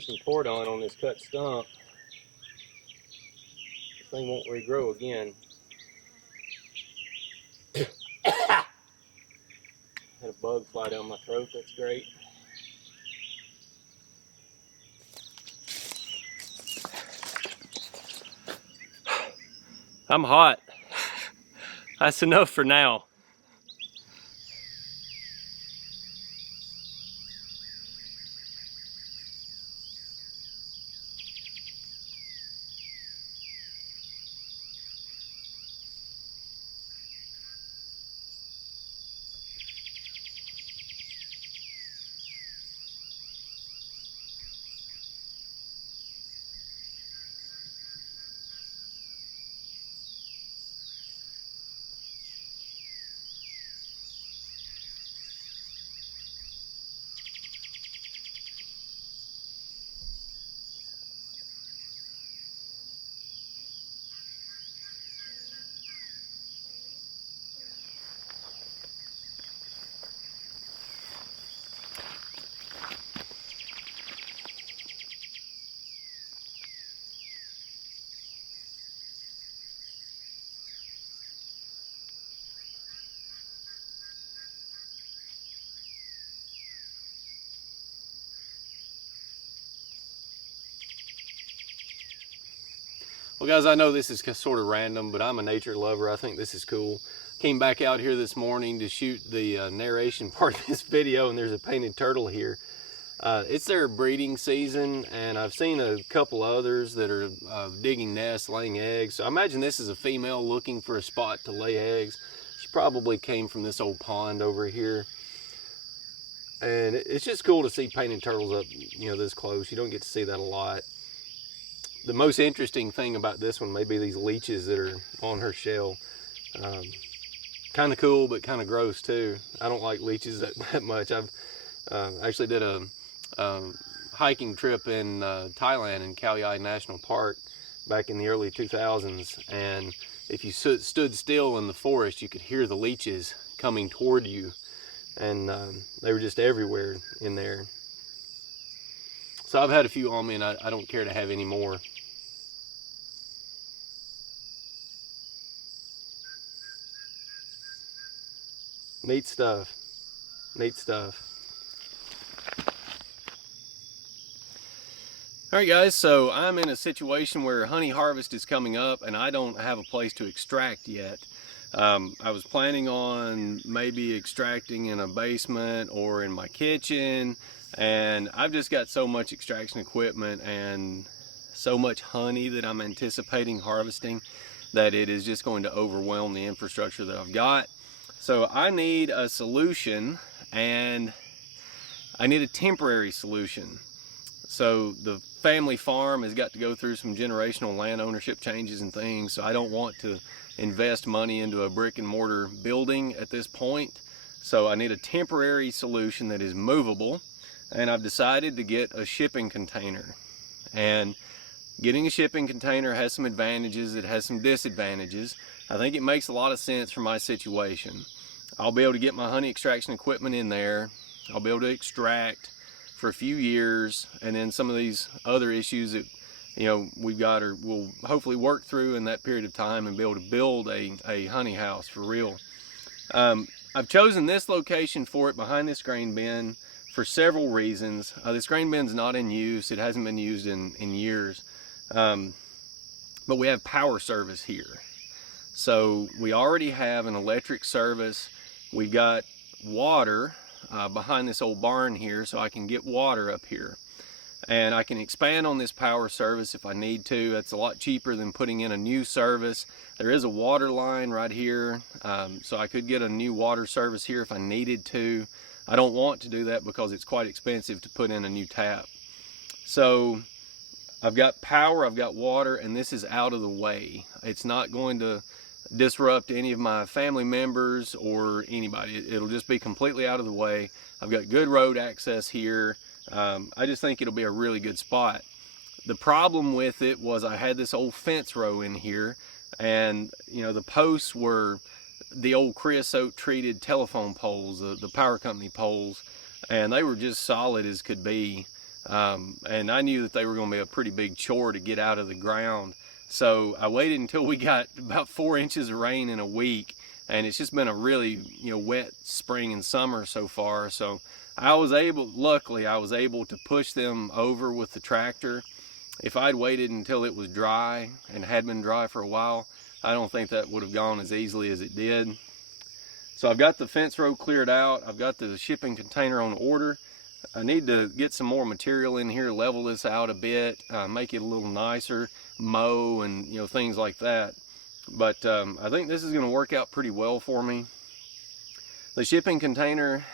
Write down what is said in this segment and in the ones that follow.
put some cordon on this cut stump. This thing won't regrow again. Had a bug fly down my throat, that's great. I'm hot. That's enough for now. Well guys, I know this is sort of random, but I'm a nature lover. I think this is cool. Came back out here this morning to shoot the narration part of this video, and there's a painted turtle here. It's their breeding season, and I've seen a couple others that are digging nests, laying eggs. So I imagine this is a female looking for a spot to lay eggs. She probably came from this old pond over here. And it's just cool to see painted turtles up, this close. You don't get to see that a lot. The most interesting thing about this one may be these leeches that are on her shell. Kind of cool, but kind of gross too. I don't like leeches that much. I've actually did a hiking trip in Thailand in Khao Yai National Park back in the early 2000s, and if you stood still in the forest, you could hear the leeches coming toward you, and they were just everywhere in there. So I've had a few on me, and I don't care to have any more. Neat stuff. Neat stuff. Alright guys, so I'm in a situation where honey harvest is coming up, and I don't have a place to extract yet. I was planning on maybe extracting in a basement or in my kitchen, and I've just got so much extraction equipment and so much honey that I'm anticipating harvesting that it is just going to overwhelm the infrastructure that I've got. So I need a solution, and I need a temporary solution. So the family farm has got to go through some generational land ownership changes and things, so I don't want to invest money into a brick and mortar building at this point. So I need a temporary solution that is movable, and I've decided to get a shipping container. And getting a shipping container has some advantages, it has some disadvantages. I think it makes a lot of sense for my situation. I'll be able to get my honey extraction equipment in there, I'll be able to extract for a few years, and then some of these other issues that we've got or we'll hopefully work through in that period of time and be able to build a honey house for real. I've chosen this location for it behind this grain bin for several reasons. This grain bin's not in use, it hasn't been used in years, but we have power service here. So we already have an electric service, we've got water behind this old barn here, so I can get water up here. And I can expand on this power service if I need to. That's a lot cheaper than putting in a new service. There is a water line right here, so I could get a new water service here if I needed to. I don't want to do that because it's quite expensive to put in a new tap. So I've got power, I've got water, and this is out of the way. It's not going to disrupt any of my family members or anybody. It'll just be completely out of the way. I've got good road access here. I just think it'll be a really good spot. The problem with it was I had this old fence row in here, and the posts were the old creosote treated telephone poles, the power company poles, and they were just solid as could be. and I knew that they were going to be a pretty big chore to get out of the ground. So I waited until we got about 4 inches of rain in a week, and it's just been a really wet spring and summer so far. So luckily I was able to push them over with the tractor. If I'd waited until it was dry and had been dry for a while, I don't think that would have gone as easily as it did. So I've got the fence row cleared out. I've got the shipping container on order. I need to get some more material in here, level this out a bit, make it a little nicer, mow and things like that. But I think this is going to work out pretty well for me. The shipping container,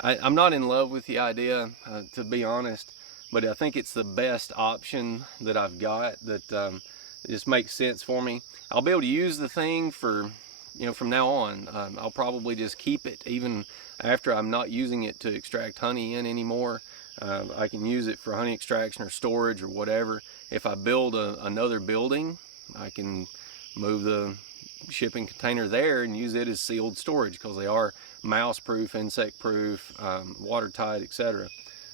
I'm not in love with the idea, to be honest, but I think it's the best option that I've got that just makes sense for me. I'll be able to use the thing for from now on. I'll probably just keep it even after I'm not using it to extract honey in anymore. I can use it for honey extraction or storage or whatever. If I build another building, I can move the shipping container there and use it as sealed storage, because they are mouse proof, insect proof, watertight, etc.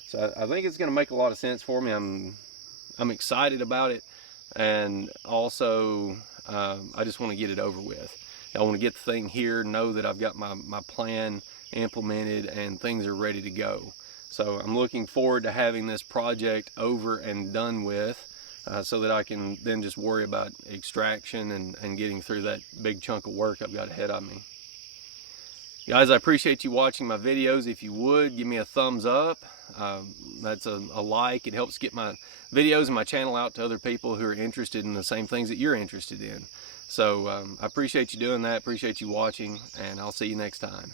So I think it's going to make a lot of sense for me. I'm excited about it, and also I just want to get it over with. I want to get the thing here, know that I've got my plan implemented and things are ready to go. So I'm looking forward to having this project over and done with, so that I can then just worry about extraction and getting through that big chunk of work I've got ahead of me. Guys, I appreciate you watching my videos. If you would, give me a thumbs up. That's a like. It helps get my videos and my channel out to other people who are interested in the same things that you're interested in. So I appreciate you doing that, appreciate you watching, and I'll see you next time.